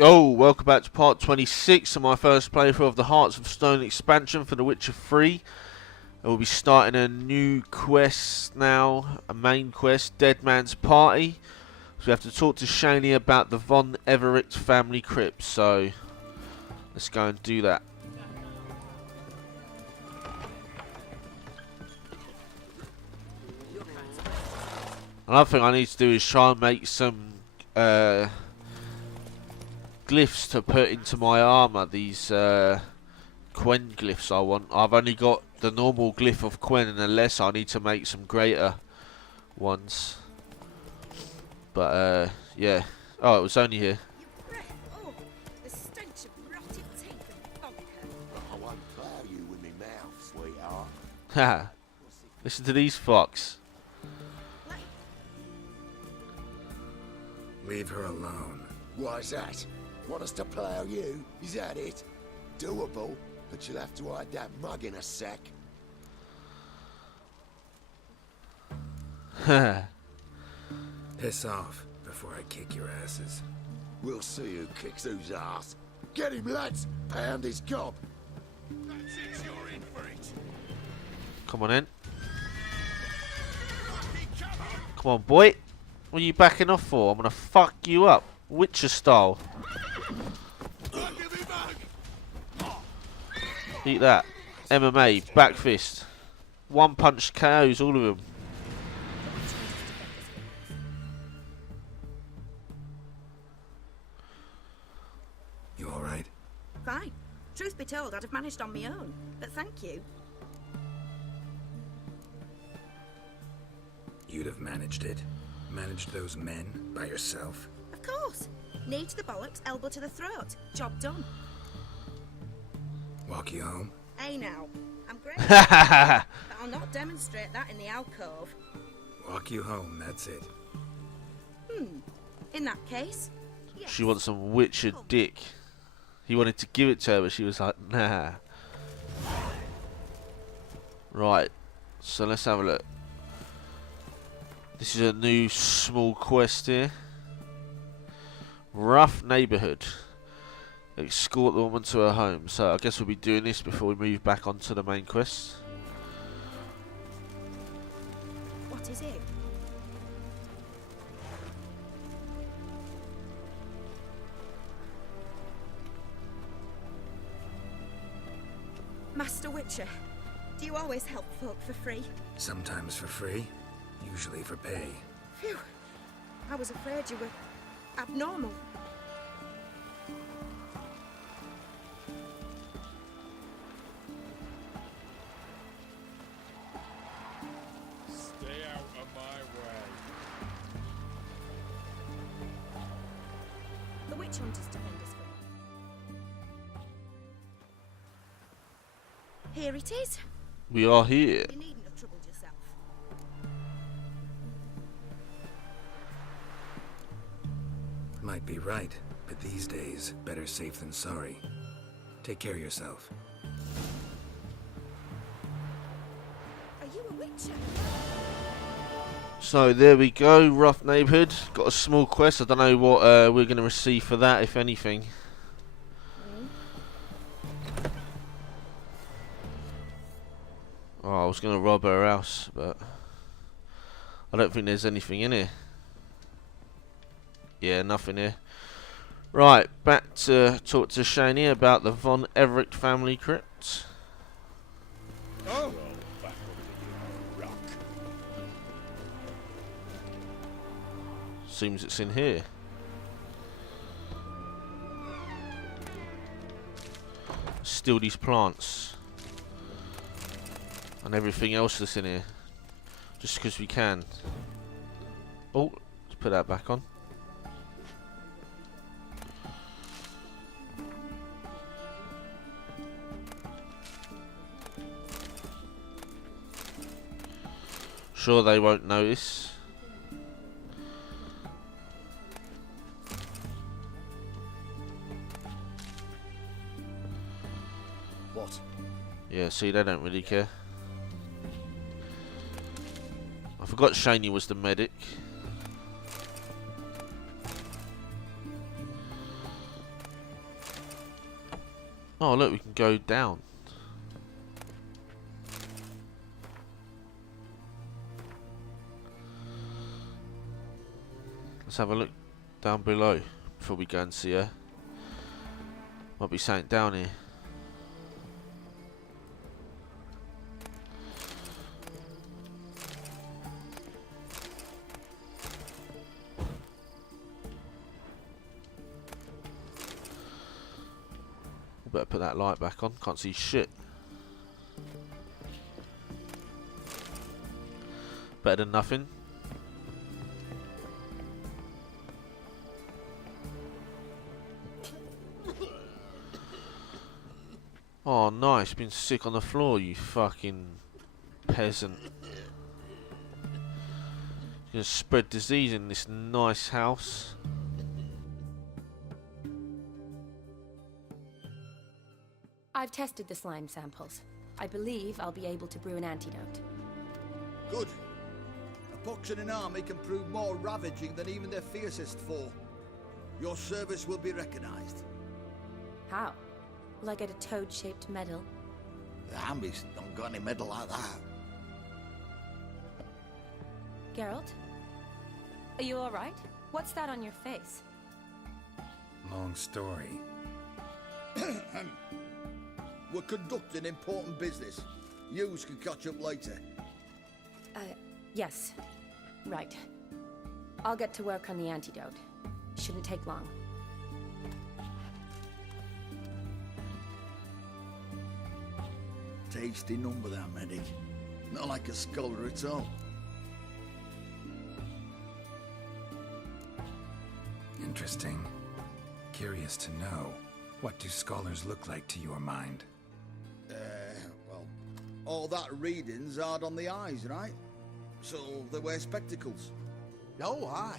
Yo, welcome back to part 26 of my first playthrough of the Hearts of Stone expansion for The Witcher 3. We'll be starting a new quest now, a main quest, Dead Man's Party. So we have to talk to Shani about the Everec family crypt, so let's go and do that. Another thing I need to do is try and make some glyphs to put into my armor. These Quen glyphs I want. I've only got the normal glyph of Quen and the lesser. I need to make some greater ones. But yeah. Oh, it was only here. Oh, the stench of rotted teeth and bunker. I won't plough you with me mouth, sweetheart. Ha! Listen to these fucks. Leave her alone. Why's that? Want us to plough you? Is that it? Doable, but you'll have to hide that mug in a sec. Piss off before I kick your asses. We'll see who kicks whose ass. Get him, lads! Pound his gob! That's it, you're in for it! Come on in. Come on, boy. What are you backing off for? I'm gonna fuck you up. Witcher style. Eat that. MMA, back fist. One punch KOs all of them. You alright? Fine. Truth be told, I'd have managed on my own, but thank you. You'd have managed it. Managed those men by yourself. Of course. Knee to the bollocks, elbow to the throat. Job done. Walk you home? Hey now, I'm great, but I'll not demonstrate that in the alcove. Walk you home, that's it. In that case, yes. She wants some Witcher dick. He wanted to give it to her, but she was like, nah. Right, so let's have a look. This is a new small quest here. Rough neighbourhood. Escort the woman to her home. So I guess we'll be doing this before we move back onto the main quest. What is it? Master Witcher, do you always help folk for free? Sometimes for free, usually for pay. Phew. I was afraid you were abnormal. Stay out of my way. The witch hunters defend us free. Here it is. We are here. You needn't have troubled yourself. Might be right, but these days, better safe than sorry. Take care of yourself. Are you a witcher? So there we go, rough neighbourhood. Got a small quest. I don't know what we're going to receive for that, if anything. Oh, I was going to rob her house, but I don't think there's anything in here. Yeah, nothing here. Right, back to talk to Shani about the Everec family crypt. Oh! Back over rock. Seems it's in here. Steal these plants. And everything else that's in here. Just because we can. Oh, let's put that back on. Sure they won't notice. What? Yeah, see, they don't really care. I forgot Shani was the medic. Oh look, we can go down. Let's have a look down below before we go and see her. Might be something down here. Better put that light back on. Can't see shit. Better than nothing. Oh, nice. Been sick on the floor, you fucking peasant. You're gonna spread disease in this nice house. I've tested the slime samples. I believe I'll be able to brew an antidote. Good. A pox in an army can prove more ravaging than even their fiercest foe. Your service will be recognized. How? Will I get a toad-shaped medal? The armies don't got any medal like that. Geralt? Are you alright? What's that on your face? Long story. We're conducting important business. Yous can catch up later. Yes. Right. I'll get to work on the antidote. Shouldn't take long. Tasty number, that medic. Not like a scholar at all. Interesting. Curious to know, what do scholars look like to your mind? Well, all that reading's hard on the eyes, right? So they wear spectacles. Oh, aye.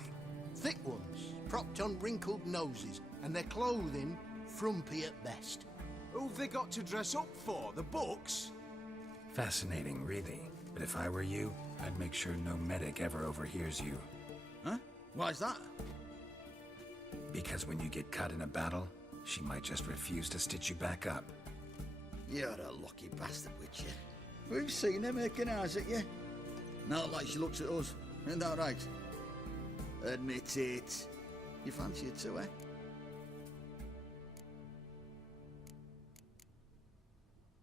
Thick ones, propped on wrinkled noses, and their clothing frumpy at best. Who've they got to dress up for? The books? Fascinating, really. But if I were you, I'd make sure no medic ever overhears you. Huh? Why's that? Because when you get caught in a battle, she might just refuse to stitch you back up. You're a lucky bastard, Witcher. We've seen her making eyes at you. Not like she looks at us. Isn't that right? Admit it. You fancy it too, eh?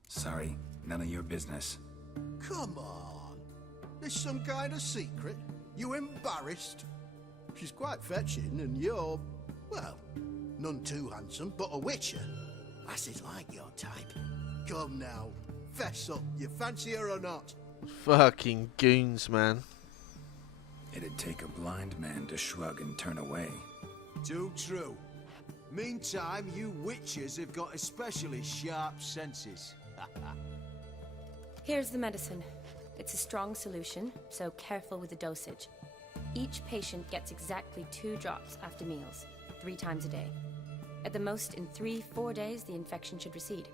Sorry, none of your business. Come on. There's some kind of secret. You embarrassed? She's quite fetching, and you're, well, none too handsome, but a witcher. Lasses like your type. Come now, fess up. You fancy her or not? Fucking goons, man. It'd take a blind man to shrug and turn away. Too true. Meantime, you witches have got especially sharp senses. Here's the medicine. It's a strong solution, so careful with the dosage. Each patient gets exactly 2 drops after meals, 3 times a day. At the most, in 3-4 days, the infection should recede.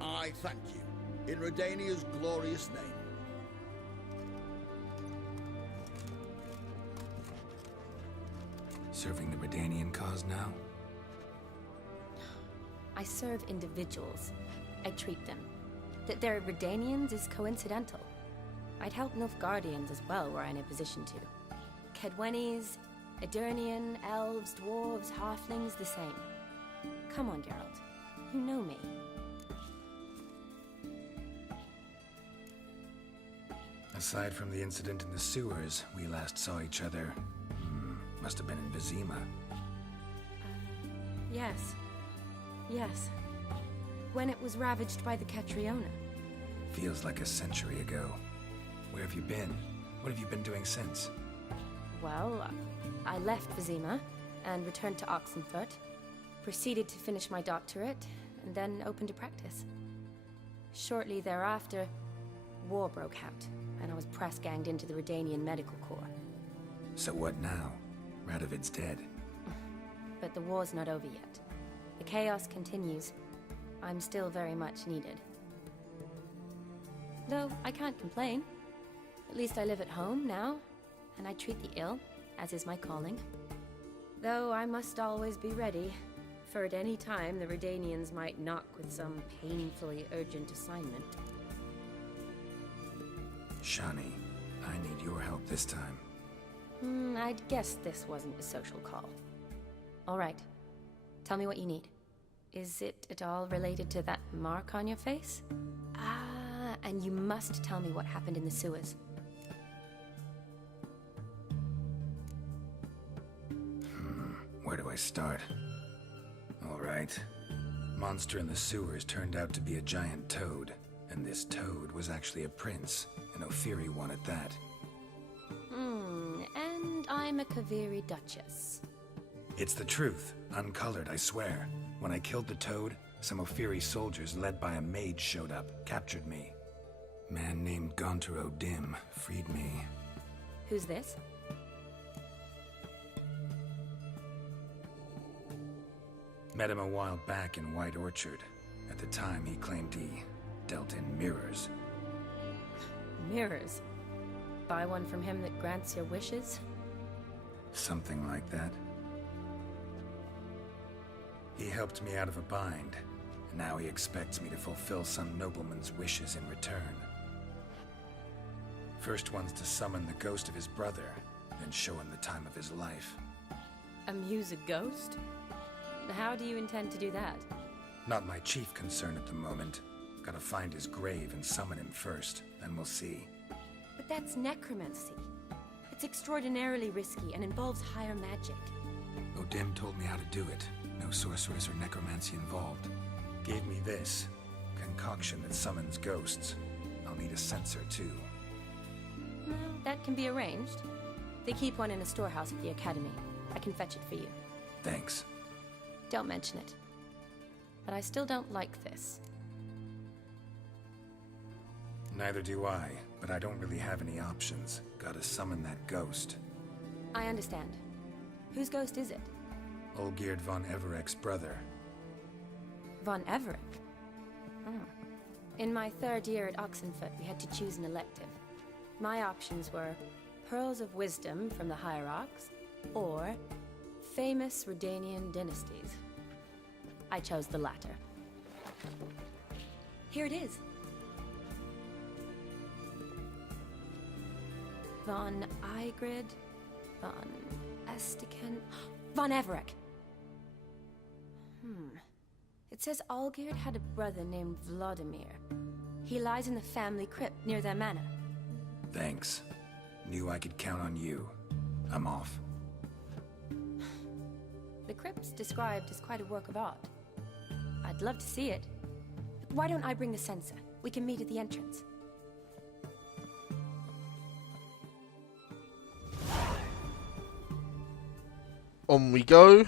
I thank you. In Redania's glorious name. Serving the Redanian cause now? I serve individuals. I treat them. That they're Redanians is coincidental. I'd help Nilfgaardians as well were I in a position to. Kedwenis, Edirnian, elves, dwarves, halflings, the same. Come on, Geralt. You know me. Aside from the incident in the sewers, we last saw each other. Must have been in Vizima. Yes. Yes. When it was ravaged by the Catriona. Feels like a century ago. Where have you been? What have you been doing since? Well, I left Vizima and returned to Oxenfurt. Proceeded to finish my doctorate, and then opened a practice. Shortly thereafter, war broke out, and I was press-ganged into the Redanian Medical Corps. So what now? Radovid's dead. But the war's not over yet. The chaos continues. I'm still very much needed. Though I can't complain. At least I live at home now, and I treat the ill, as is my calling. Though I must always be ready. For at any time, the Redanians might knock with some painfully urgent assignment. Shani, I need your help this time. I'd guess this wasn't a social call. All right. Tell me what you need. Is it at all related to that mark on your face? Ah, and you must tell me what happened in the sewers. Where do I start? All right. Monster in the sewers turned out to be a giant toad, and this toad was actually a prince, an Ophiri one at that. And I'm a Kaviri Duchess. It's the truth, uncolored, I swear. When I killed the toad, some Ophiri soldiers led by a mage showed up, captured me. Man named Gontaro Dim freed me. Who's this? Met him a while back in White Orchard. At the time, he claimed he dealt in mirrors. Mirrors. Buy one from him that grants your wishes? Something like that. He helped me out of a bind, and now he expects me to fulfill some nobleman's wishes in return. First one's to summon the ghost of his brother, then show him the time of his life. Amuse a ghost? How do you intend to do that? Not my chief concern at the moment. Gotta find his grave and summon him first, then we'll see. But that's necromancy. It's extraordinarily risky and involves higher magic. Odim told me how to do it. No sorceress or necromancy involved. Gave me this concoction that summons ghosts. I'll need a censer too. Well, that can be arranged. They keep one in a storehouse at the academy. I can fetch it for you. Thanks. Don't mention it. But I still don't like this. Neither do I, but I don't really have any options. Gotta summon that ghost. I understand. Whose ghost is it? Olgierd von Everec's brother. Von Everec? In my third year at Oxenfoot, we had to choose an elective. My options were Pearls of Wisdom from the Hierarchs, or Famous Redanian Dynasties. I chose the latter. Here it is. Von Igrid, Von Estican, Von Everec. It says Olgierd had a brother named Vladimir. He lies in the family crypt near their manor. Thanks. Knew I could count on you. I'm off. The crypt's described as quite a work of art. I'd love to see it. But why don't I bring the censer? We can meet at the entrance. On we go.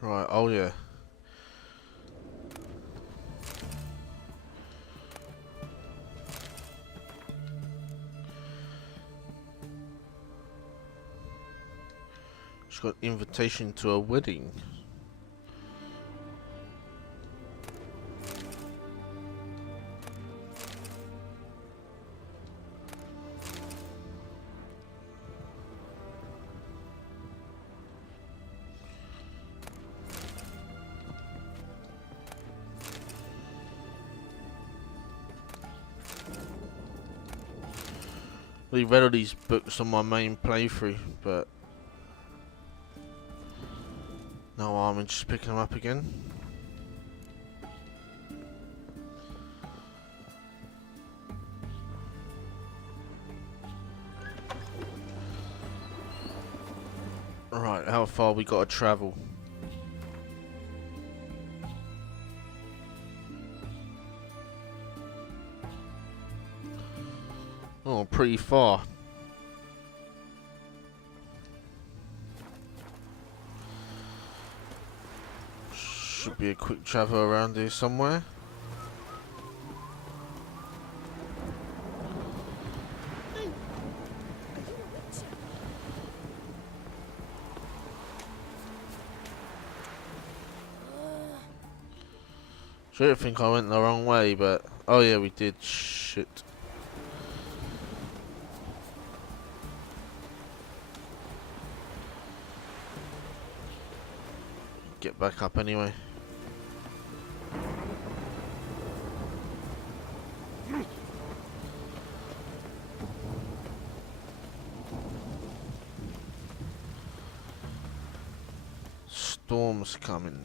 Right, oh yeah. She's got invitation to a wedding. I read all these books on my main playthrough, but no harm in just picking them up again. Right, how far we got to travel? Oh, pretty far. Should be a quick travel around here somewhere. So I don't think I went the wrong way, but oh yeah, we did. Shit. get back up anyway. Storm's coming.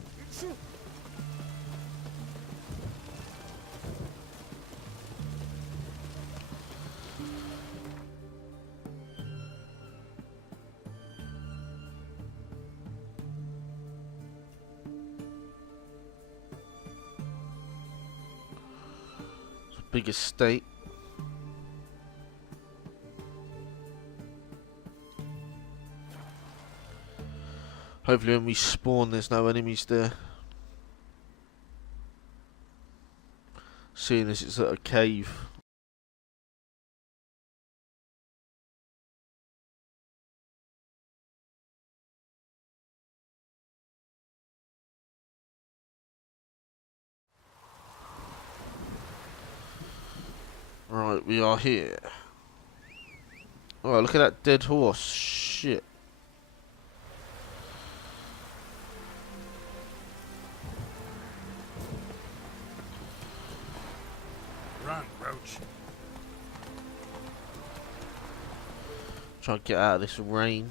Big estate. Hopefully when we spawn there's no enemies there. Seeing as it's at a cave. Right, we are here. Oh, look at that dead horse. Shit. Run, Roach. Try and get out of this rain.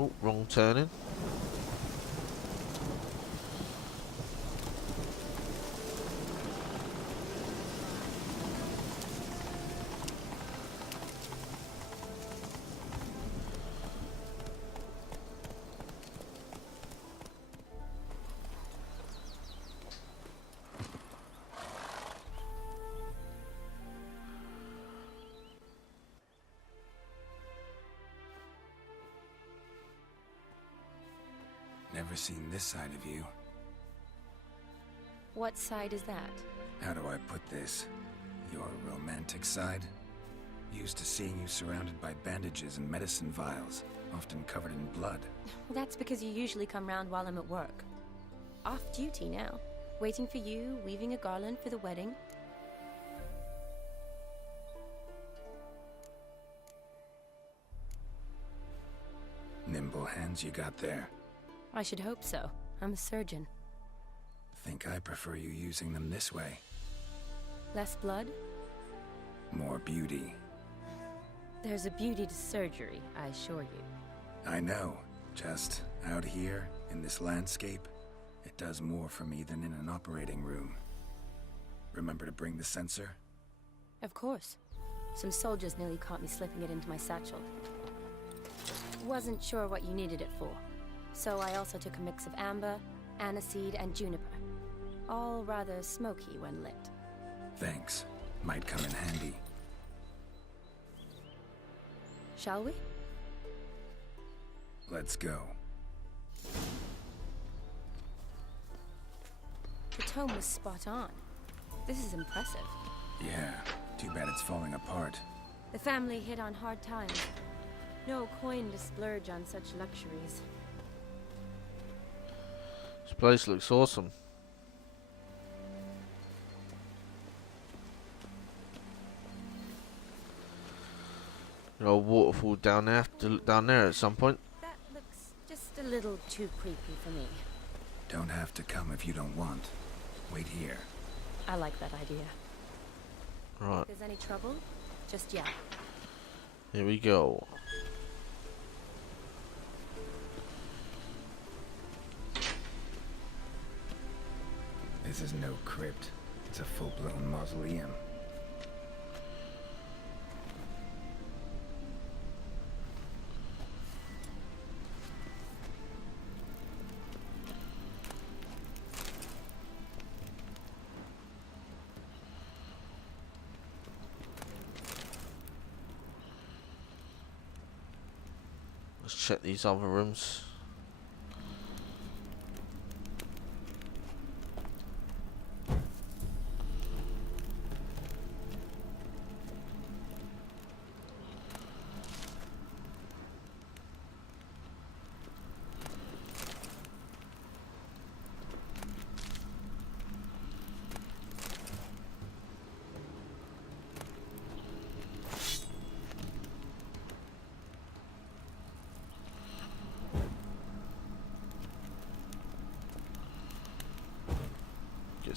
Oh, wrong turning. Never seen this side of you. What side is that? How do I put this? Your romantic side? Used to seeing you surrounded by bandages and medicine vials, often covered in blood. Well, that's because you usually come round while I'm at work. Off duty now. Waiting for you, weaving a garland for the wedding. Nimble hands you got there. I should hope so. I'm a surgeon. Think I prefer you using them this way. Less blood? More beauty. There's a beauty to surgery, I assure you. I know. Just out here, in this landscape, it does more for me than in an operating room. Remember to bring the sensor? Of course. Some soldiers nearly caught me slipping it into my satchel. Wasn't sure what you needed it for. So I also took a mix of amber, aniseed, and juniper. All rather smoky when lit. Thanks. Might come in handy. Shall we? Let's go. The tome was spot on. This is impressive. Yeah, too bad it's falling apart. The family hit on hard times. No coin to splurge on such luxuries. This place looks awesome. Got a waterfall down there. Have to look down there at some point. That looks just a little too creepy for me. Don't have to come if you don't want. Wait here. I like that idea. Right, If there's any trouble, just yell. here we go. This is no crypt. It's a full-blown mausoleum. Let's check these other rooms.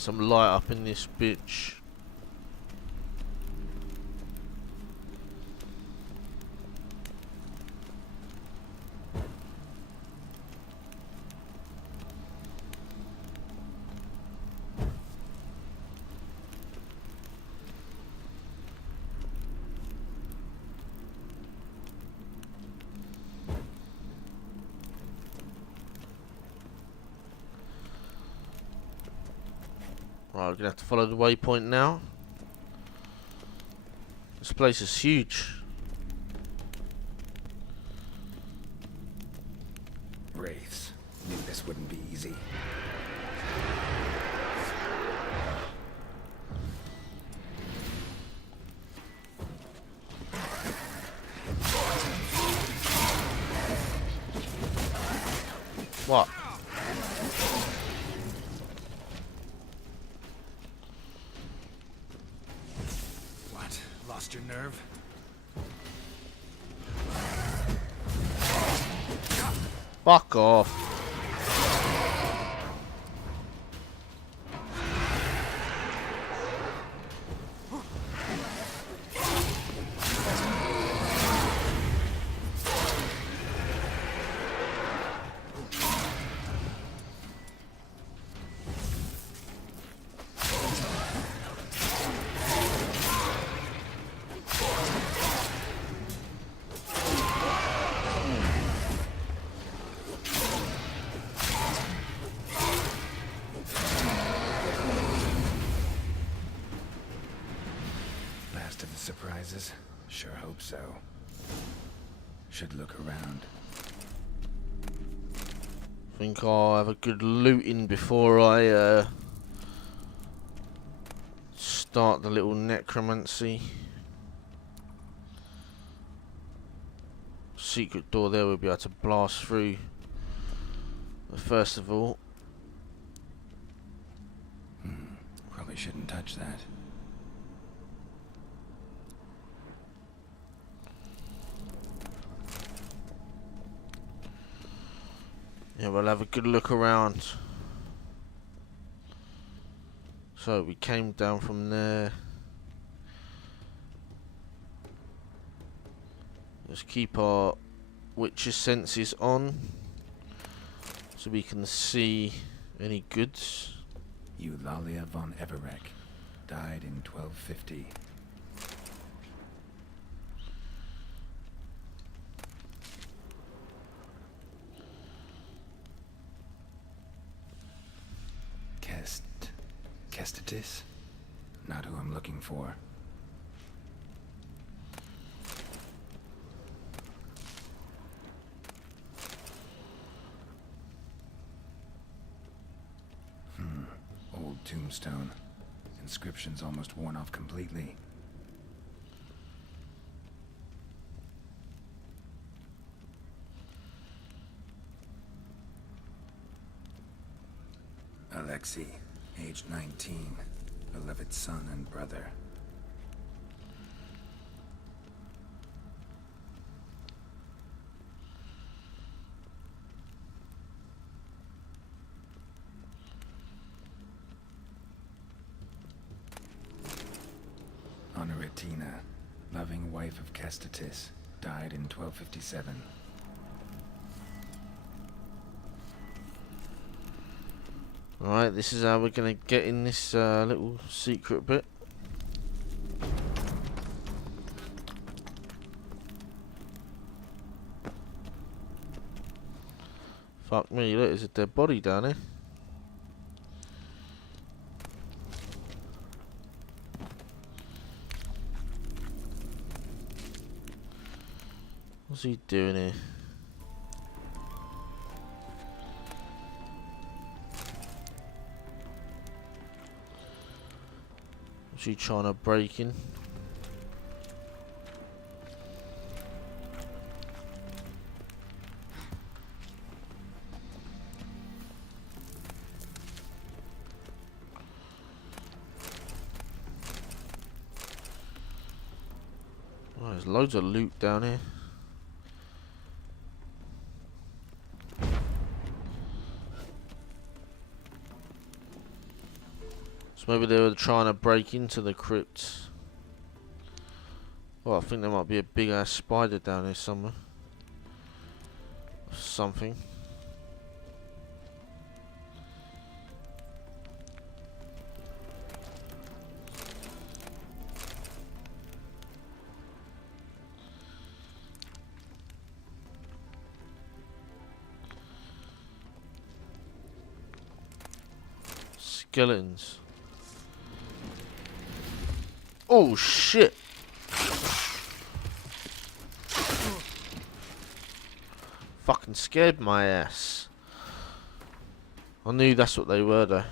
get some light up in this bitch. Right, we're gonna have to follow the waypoint now. This place is huge. Wraiths. Knew this wouldn't be easy. What? What? Lost your nerve? Fuck off. Last of the surprises? Sure hope so. Should look around. Think I'll have a good looting before I start the little necromancy. Secret door there, we'll be able to blast through. But first of all, Probably shouldn't touch that. yeah, we'll have a good look around. So we came down from there. Let's keep our witch's senses on so we can see any goods. Eulalia von Everec. Died in 1250. Kestatis? Not who I'm looking for. Old tombstone. Inscription's almost worn off completely. Alexei, age 19, beloved son and brother. Honoratina, loving wife of Kestatis, died in 1257. Alright, this is how we're gonna get in this little secret bit. Fuck me, look, there's a dead body down here. What's he doing here? What's he trying to break in? Oh, there's loads of loot down here. So maybe they were trying to break into the crypt. Well, I think there might be a big ass spider down here somewhere. Something. Skeletons. Oh shit! Fucking scared my ass. I knew that's what they were though.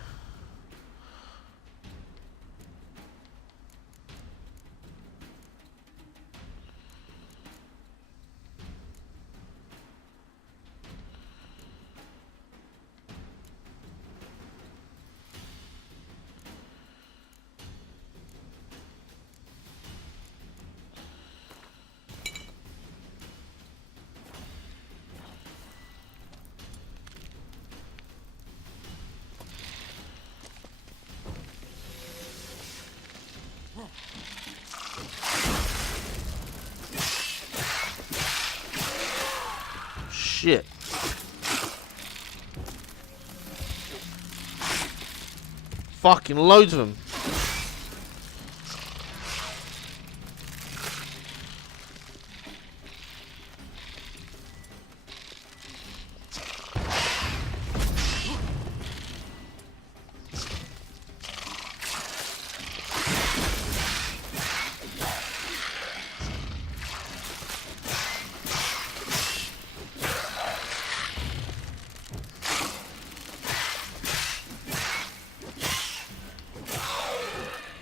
Shit. Fucking loads of them.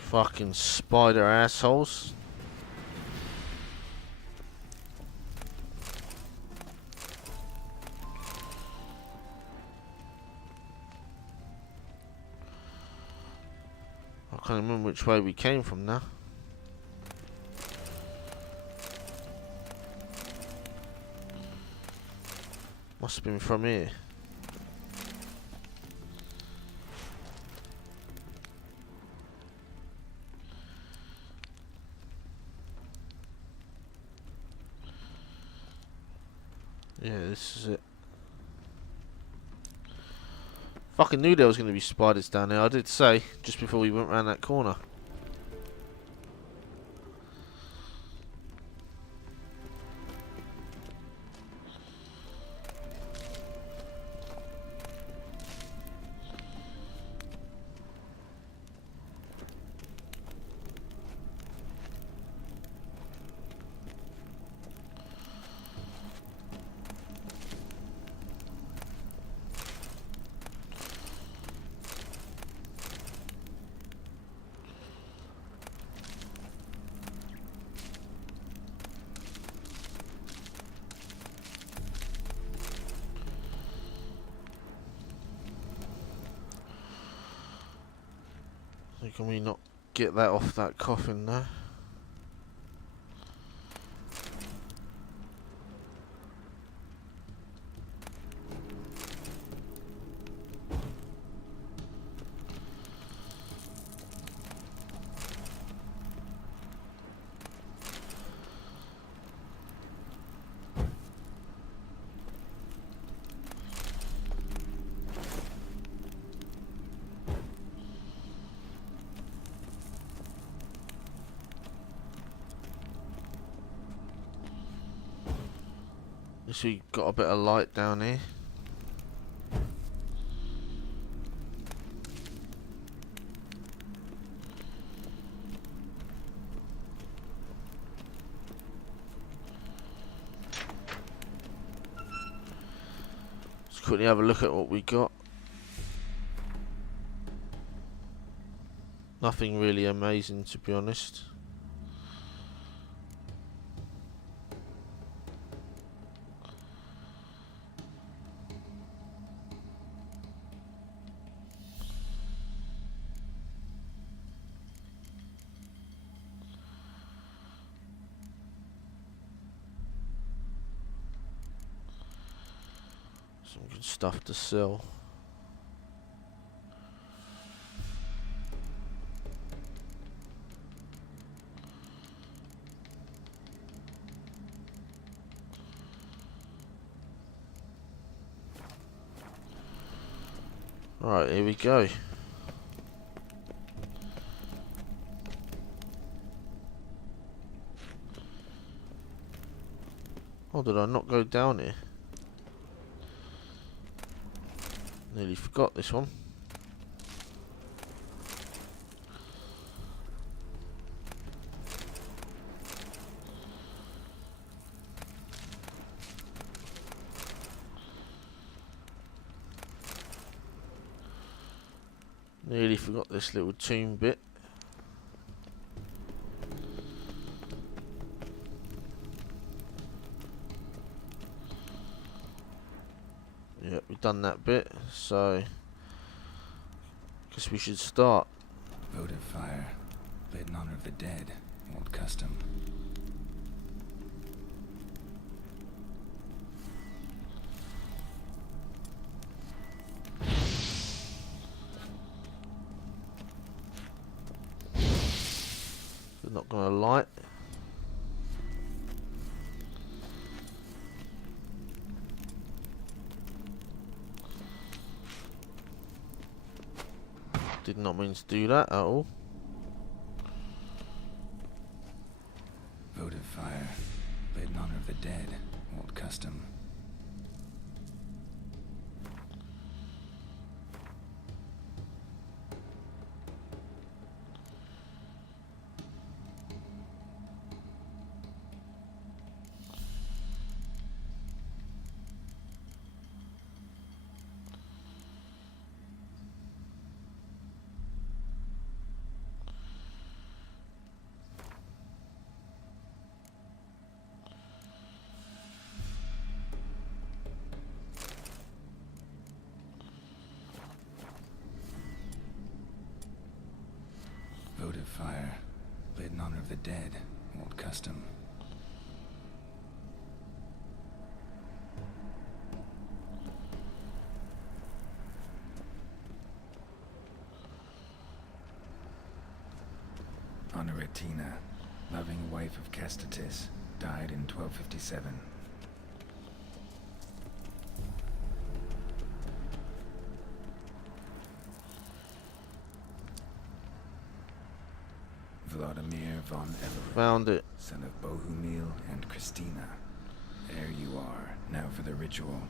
Fucking spider assholes. I can't remember which way we came from now. Must have been from here. Yeah, this is it. Fucking knew there was going to be spiders down there. I did say just before we went round that corner. So can we not get that off that coffin now? So we got a bit of light down here. Let's quickly have a look at what we got. Nothing really amazing, to be honest. Some good stuff to sell. Alright, here we go. Oh, did I not go down here? Nearly forgot this one. Nearly forgot this little tomb bit. Yep, we've done that bit, so guess we should start. Votive fire, lit in honor of the dead. Old custom. They're not gonna light. Did not mean to do that at all. Votive fire, lit in honor of the dead. Old custom. Votive fire, lit in honor of the dead. Old custom. Honoratina, loving wife of Castatis, died in 1257. Vladimir von Everec, Found it. son of Bohumil and Christina. There you are. Now for the ritual.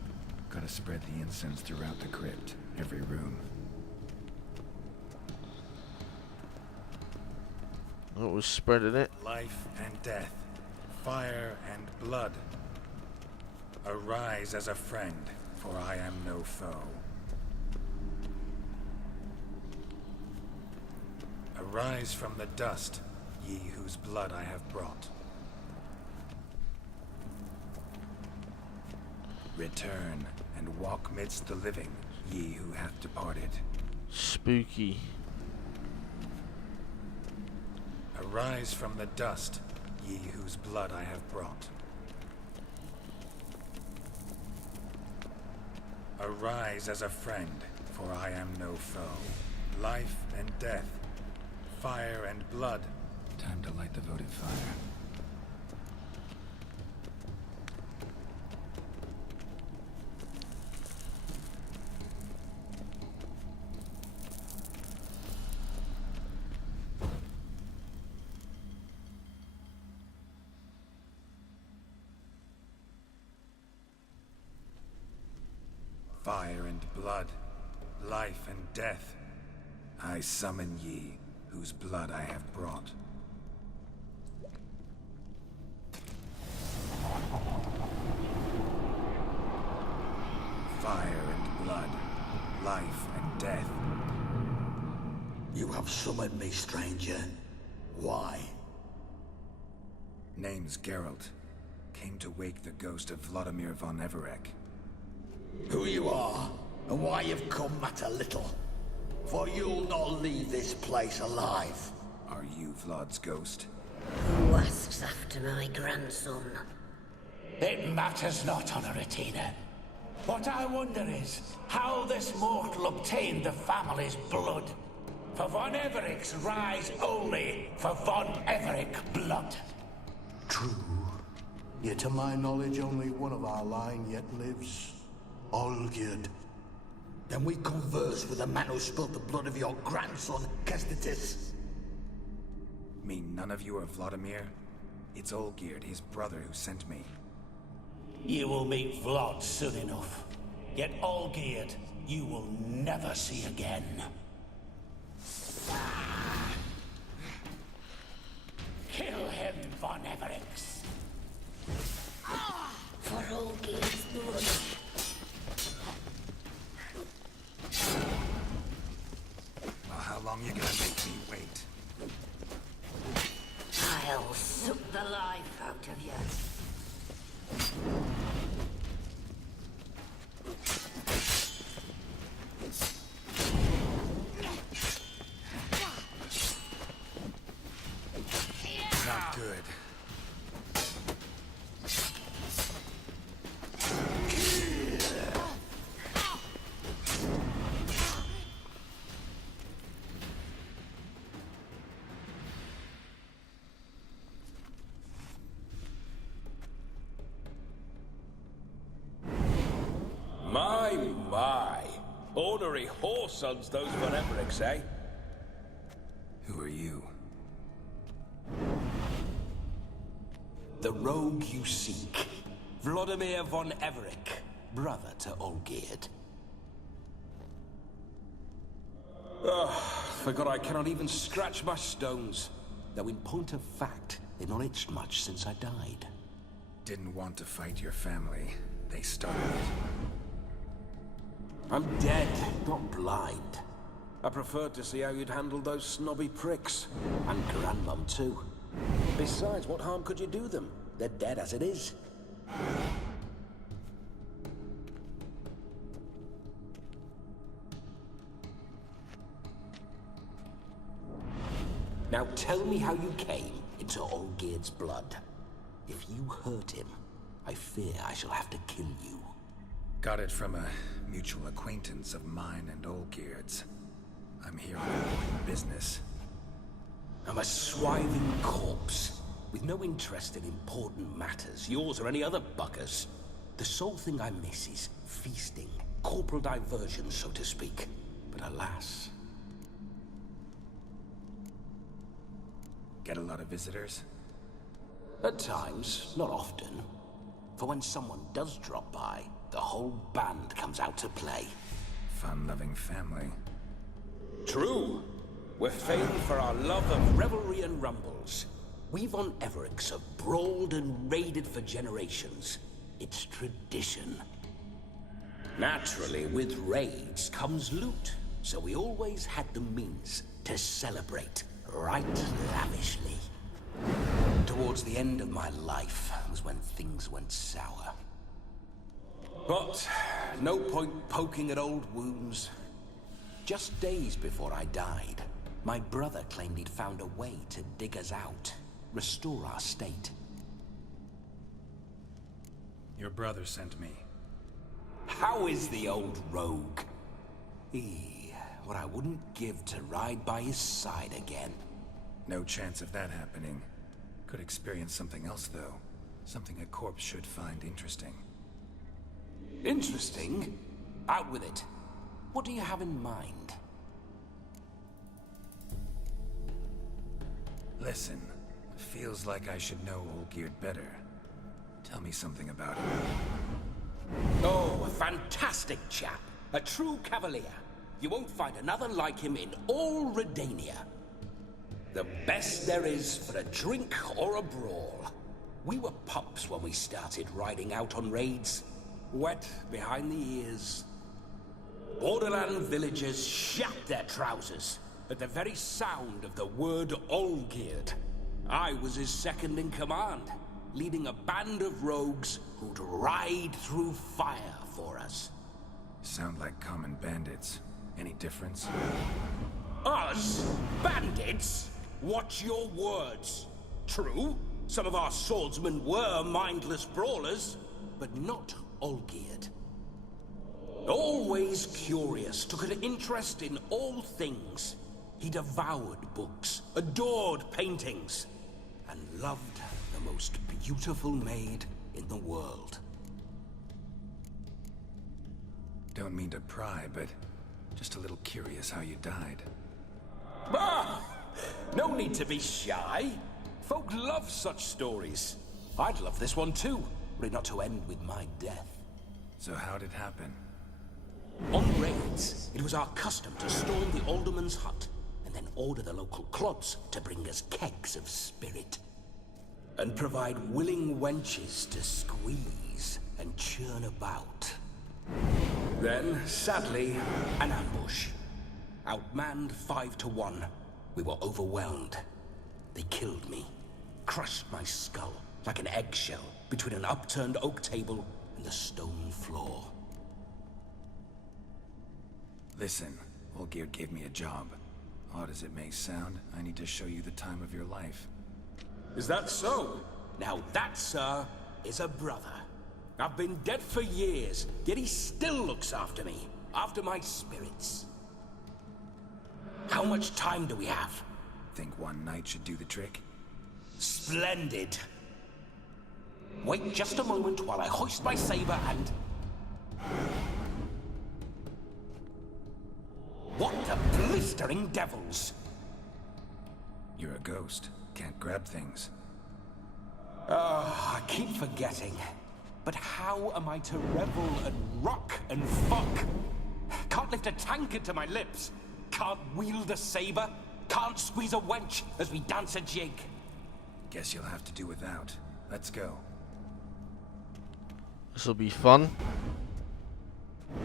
Gotta spread the incense throughout the crypt, every room. What was spreading it? Life and death, fire and blood. Arise as a friend, for I am no foe. Arise from the dust, ye whose blood I have brought. Return and walk midst the living, ye who hath departed. Spooky. Arise from the dust, ye whose blood I have brought. Arise as a friend, for I am no foe. Life and death, fire and blood. Time to light the votive fire. Fire and blood, life and death, I summon ye, whose blood I have brought. Fire and blood, life and death. You have summoned me, stranger. Why? Name's Geralt. Came to wake the ghost of Vladimir von Everec. Who you are, and why you've come matter little. For you'll not leave this place alive. Are you Vlad's ghost? Who asks after my grandson? It matters not, Honoratina. What I wonder is how this mortal obtained the family's blood. For von Everecs rise only for von Everec blood. True. Yet to my knowledge, only one of our line yet lives. Olgierd. Then we converse with the man who spilled the blood of your grandson, Kestitis. Mean none of you are Vladimir? It's Olgierd, his brother, who sent me. You will meet Vlad soon enough. Yet Olgierd, you will never see again. Kill him, von Everecs. For Olgierd's blood. Well, how long you gonna make me wait? I'll suck the life out of you. Not good. My. Ornery whoresons those von Everecs, eh? Who are you? The rogue you seek. Vladimir von Everec, brother to Olgierd. Forgot I cannot even scratch my stones. Though in point of fact, they've not itched much since I died. Didn't want to fight your family. They started. I'm dead, not blind. I preferred to see how you'd handle those snobby pricks. And Grandmum, too. Besides, what harm could you do them? They're dead as it is. Now tell me how you came into Olgierd's blood. If you hurt him, I fear I shall have to kill you. Got it from a mutual acquaintance of mine and Olgierd's. I'm here on important business. I'm a swiving corpse, with no interest in important matters, yours or any other buggers. The sole thing I miss is feasting, corporal diversion, so to speak. But alas... Get a lot of visitors? At times, not often. For when someone does drop by, the whole band comes out to play. Fun-loving family. True. We're famed for our love of revelry and rumbles. We von Everecs have brawled and raided for generations. It's tradition. Naturally, with raids comes loot, so we always had the means to celebrate right lavishly. Towards the end of my life was when things went sour. But no point poking at old wounds. Just days before I died, my brother claimed he'd found a way to dig us out, restore our state. Your brother sent me. How is the old rogue? What I wouldn't give to ride by his side again. No chance of that happening. Could experience something else, though. Something a corpse should find interesting. Interesting? Out with it. What do you have in mind? Listen, feels like I should know Olgierd better. Tell me something about him. Oh, a fantastic chap. A true cavalier. You won't find another like him in all Redania. The best there is for a drink or a brawl. We were pups when we started riding out on raids. Wet behind the ears. Borderland villagers shat their trousers at the very sound of the word Olgierd. I was his second in command, leading a band of rogues who'd ride through fire for us. Sound like common bandits. Any difference? Us? Bandits? Watch your words. True, some of our swordsmen were mindless brawlers, but not Olgierd. Always curious, took an interest in all things. He devoured books, adored paintings, and loved the most beautiful maid in the world. Don't mean to pry, but just a little curious how you died. Ah! No need to be shy. Folk love such stories. I'd love this one too, were it not to end with my death. So how'd it happen? On raids, it was our custom to storm the alderman's hut, and then order the local clods to bring us kegs of spirit. And provide willing wenches to squeeze and churn about. Then, sadly, an ambush. Outmanned 5 to 1. We were overwhelmed. They killed me. Crushed my skull like an eggshell between an upturned oak table and the stone floor. Listen, Olgierd gave me a job. Odd as it may sound, I need to show you the time of your life. Is that so? Now that, sir, is a brother. I've been dead for years, yet he still looks after me, after my spirits. How much time do we have? Think one night should do the trick? Splendid. Wait just a moment while I hoist my saber and... What the blistering devils! You're a ghost. Can't grab things. I keep forgetting. But how am I to revel and rock and fuck? Can't lift a tankard to my lips. Can't wield a saber. Can't squeeze a wench as we dance a jig. Guess you'll have to do without. Let's go. This'll be fun.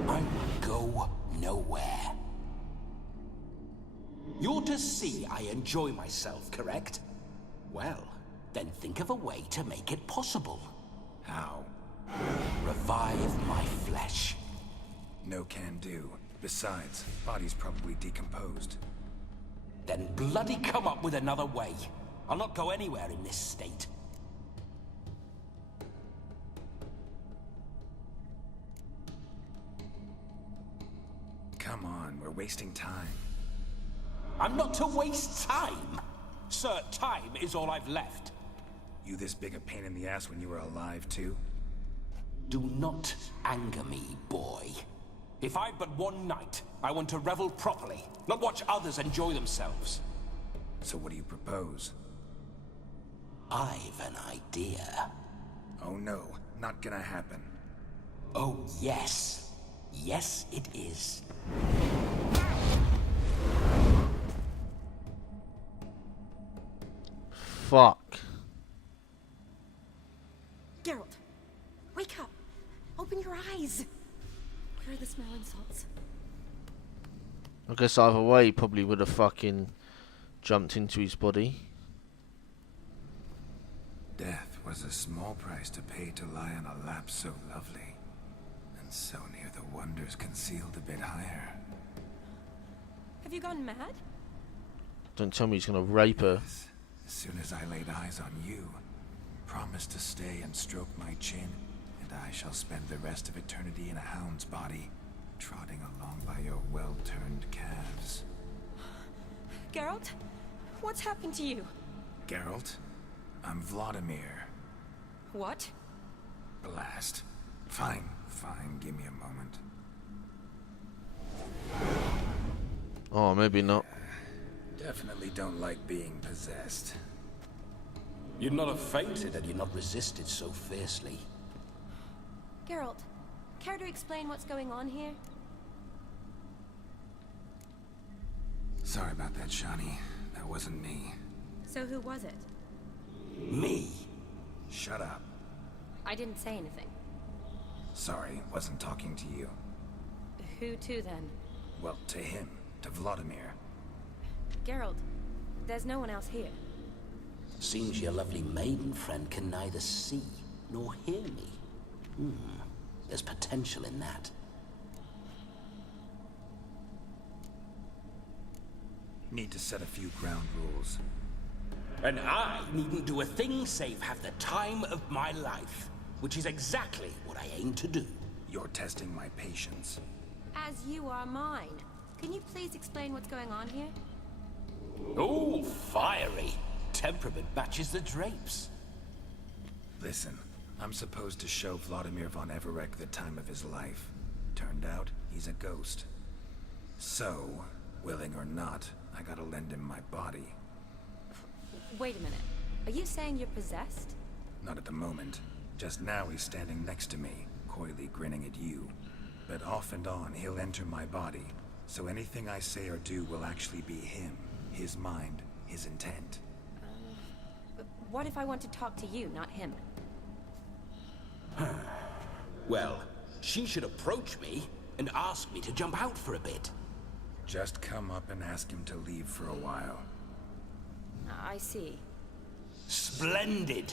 I will go nowhere. You're to see I enjoy myself, correct? Well, then think of a way to make it possible. How? Revive my flesh. No can do. Besides, body's probably decomposed. Then bloody come up with another way. I'll not go anywhere in this state. Come on, we're wasting time. I'm not to waste time. Sir, time is all I've left. You this big a pain in the ass when you were alive, too? Do not anger me, boy. If I've but one night, I want to revel properly, not watch others enjoy themselves. So what do you propose? I've an idea. Oh no, not gonna happen. Oh, yes. Yes, it is. Fuck. Geralt, wake up. Open your eyes. Where are the smelling salts? I guess either way, he probably would have fucking jumped into his body. Death was a small price to pay to lie on a lap so lovely, and so near the wonders concealed a bit higher. Have you gone mad? Don't tell me he's gonna rape her. As soon as I laid eyes on you, promise to stay and stroke my chin, and I shall spend the rest of eternity in a hound's body, trotting along by your well-turned calves. Geralt, what's happened to you? Geralt, I'm Vladimir. What? Blast. Fine, give me a moment. Oh, maybe not. Definitely don't like being possessed. You'd not have fainted had you not resisted so fiercely. Geralt, care to explain what's going on here? Sorry about that, Shani. That wasn't me. So who was it? Me? Shut up. I didn't say anything. Sorry, wasn't talking to you. Who to then? Well, to him. To Vladimir. Geralt, there's no one else here. Seems your lovely maiden friend can neither see nor hear me. There's potential in that. Need to set a few ground rules. And I needn't do a thing save have the time of my life, which is exactly what I aim to do. You're testing my patience. As you are mine. Can you please explain what's going on here? Oh, fiery. Temperament matches the drapes. Listen, I'm supposed to show Vladimir von Everec the time of his life. Turned out, he's a ghost. So, willing or not, I gotta lend him my body. Wait a minute. Are you saying you're possessed? Not at the moment. Just now he's standing next to me, coyly grinning at you. But off and on, he'll enter my body. So anything I say or do will actually be him. His mind, his intent. But what if I want to talk to you, not him? Well, she should approach me and ask me to jump out for a bit. Just come up and ask him to leave for a while. I see. Splendid!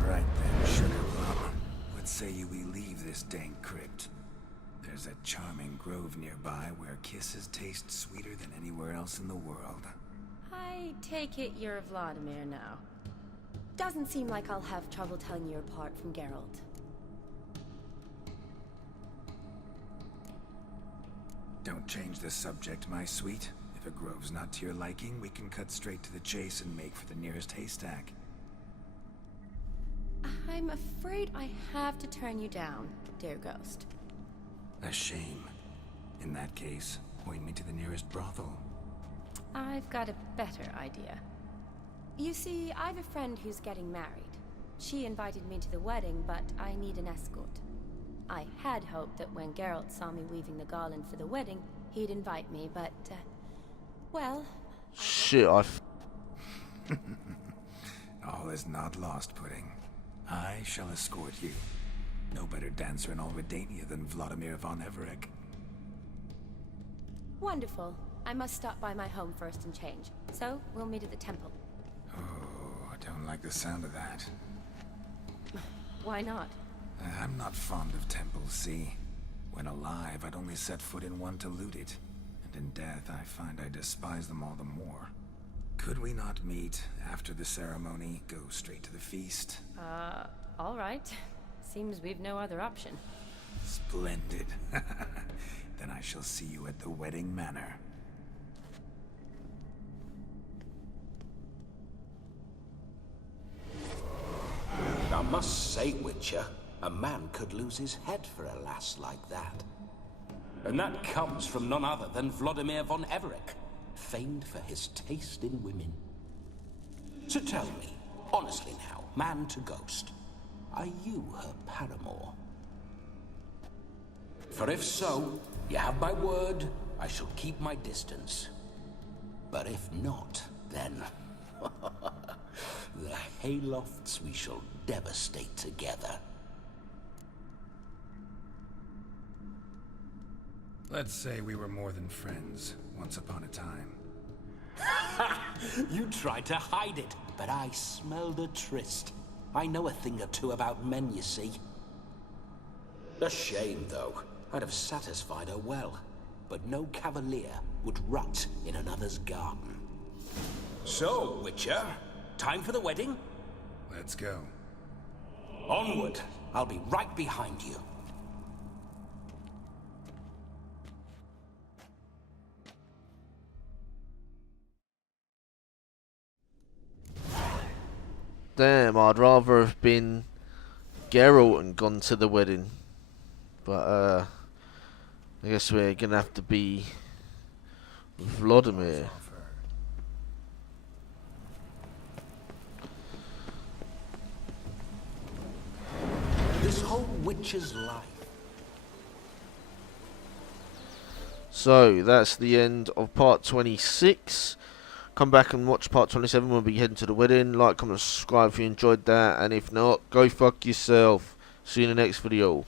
Right then, sugar plum. What say you we leave this dank crypt? There's a charming grove nearby where kisses taste sweeter than anywhere else in the world. I take it you're Vladimir now. Doesn't seem like I'll have trouble telling you apart from Geralt. Don't change the subject, my sweet. If a grove's not to your liking, we can cut straight to the chase and make for the nearest haystack. I'm afraid I have to turn you down, dear ghost. A shame. In that case, point me to the nearest brothel. I've got a better idea. You see, I've a friend who's getting married. She invited me to the wedding, but I need an escort. I had hoped that when Geralt saw me weaving the garland for the wedding, he'd invite me, but, well... Shit, All is not lost, Pudding. I shall escort you. No better dancer in all Redania than Vladimir von Everec. Wonderful. I must stop by my home first and change. So, we'll meet at the temple. Oh, I don't like the sound of that. Why not? I'm not fond of temples, see? When alive, I'd only set foot in one to loot it. And in death, I find I despise them all the more. Could we not meet after the ceremony, go straight to the feast? All right. Seems we've no other option. Splendid. Then I shall see you at the wedding manor. I must say, Witcher, a man could lose his head for a lass like that. And that comes from none other than Vladimir von Everec, famed for his taste in women. So tell me, honestly now, man to ghost, are you her paramour? For if so, you have my word, I shall keep my distance. But if not, then... the haylofts we shall devastate together. Let's say we were more than friends, once upon a time. You tried to hide it, but I smelled a tryst. I know a thing or two about men, you see. A shame, though. I'd have satisfied her well, but no cavalier would rot in another's garden. So, Witcher, time for the wedding? Let's go. Onward! I'll be right behind you. Damn, I'd rather have been Geralt and gone to the wedding. But, I guess we're gonna have to be Vladimir. This whole witch's life. So, that's the end of part 26. Come back and watch part 27. We'll be heading to the wedding. Like, comment, subscribe if you enjoyed that. And if not, go fuck yourself. See you in the next video.